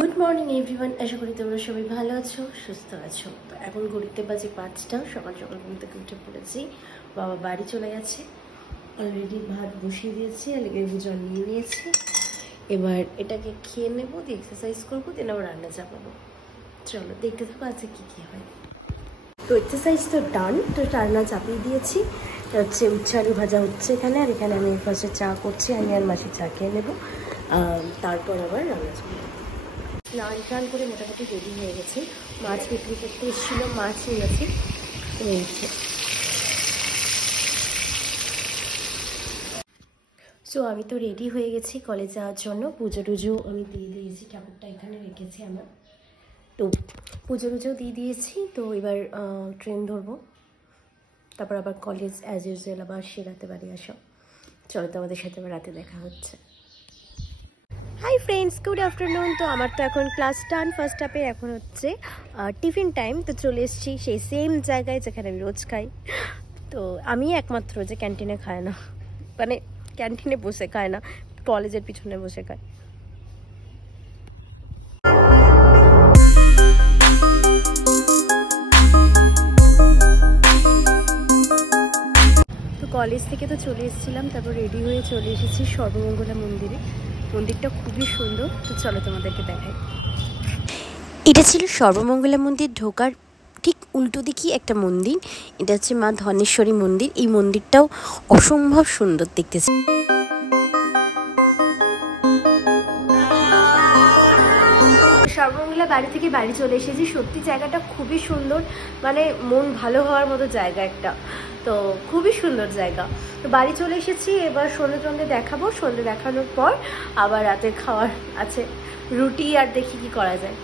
Good morning everyone, আশা করি তোমরা সবাই ভালো আছো, সুস্থ আছো। তো এখন ঘড়িতে বাজে 5টা, সকাল সকাল ঘুম থেকে উঠে পড়েছি। বাবা বাড়ি চলে গেছে, অলরেডি ভাত বসিয়ে দিয়েছি, লেবু জল নিয়ে নিয়েছি। এবার এটাকে খেয়ে নেবো, দিয়ে এক্সারসাইজ করবো, দেন আবার রান্না চাপাবো। চলো দেখতে থাকো আজকে কী কী হয়। তো এক্সারসাইজ তো ডান, তো রান্না চাপিয়ে দিয়েছি। হচ্ছে উচ্ছে আলু ভাজা হচ্ছে এখানে, আর এখানে আমি ফার্স্টে চা করছি, আমি আর মাসি চা খেয়ে নেবো, তারপর আবার রান্না চাপাবো। স্নান টান করে মোটামুটি রেডি হয়ে গেছি। মাছ বিক্রি করতে এসেছিলো, মাছ নিয়ে গেছি। সো আমি তো রেডি হয়ে গেছি কলেজ যাওয়ার জন্য। পুজো টুজো আমি দিয়ে দিয়েছি, ঠাকুরটা এখানে রেখেছি আমার। তো পুজো টুজো দিয়ে দিয়েছি। তো এবার ট্রেন ধরবো, তারপর আবার কলেজ অ্যাজ ইউজুয়াল আবার সে রাতে বাড়ি আসো। চলো তো আমাদের সাথে আবার রাতে দেখা হচ্ছে। Hi friends, good afternoon. তো আমার তো এখন ক্লাস ডান ফার্স্ট হাফে, এখন হচ্ছে টিফিন টাইম। তো চলে এসেছি সেই সেম জায়গায় যেখানে আমি রোজ খাই। তো আমি একমাত্র যে ক্যান্টিনে খায় না, মানে ক্যান্টিনে বসে খায় না, কলেজের পিছনে বসে খায়। তো কলেজ থেকে তো চলে এসেছিলাম, তারপর রেডি হয়ে চলে এসেছি সর্বমঙ্গলা মন্দিরে। মন্দিরটা খুবই সুন্দর, তো চলো তোমাদেরকে দেখাই। এটা ছিল সর্বমঙ্গলা মন্দির ঢোকার ঠিক উল্টো দিকেই একটা মন্দির। এটা হচ্ছে মা ধনেশ্বরী মন্দির। এই মন্দিরটাও অসম্ভব সুন্দর দেখতেছে। সর্বমঙ্গলা বাড়ি থেকে বাড়ি চলে এসেছি। সত্যি জায়গাটা খুবই সুন্দর, মানে মন ভালো হওয়ার মতো জায়গা একটা। তো খুবই সুন্দর জায়গা। তো বাড়ি চলে এসেছি, এবার সন্ধ্যে টন্ধে দেখাবো। সন্ধ্যে দেখানোর পর আবার রাতের খাওয়ার আছে, রুটি আর দেখি কি করা যায়।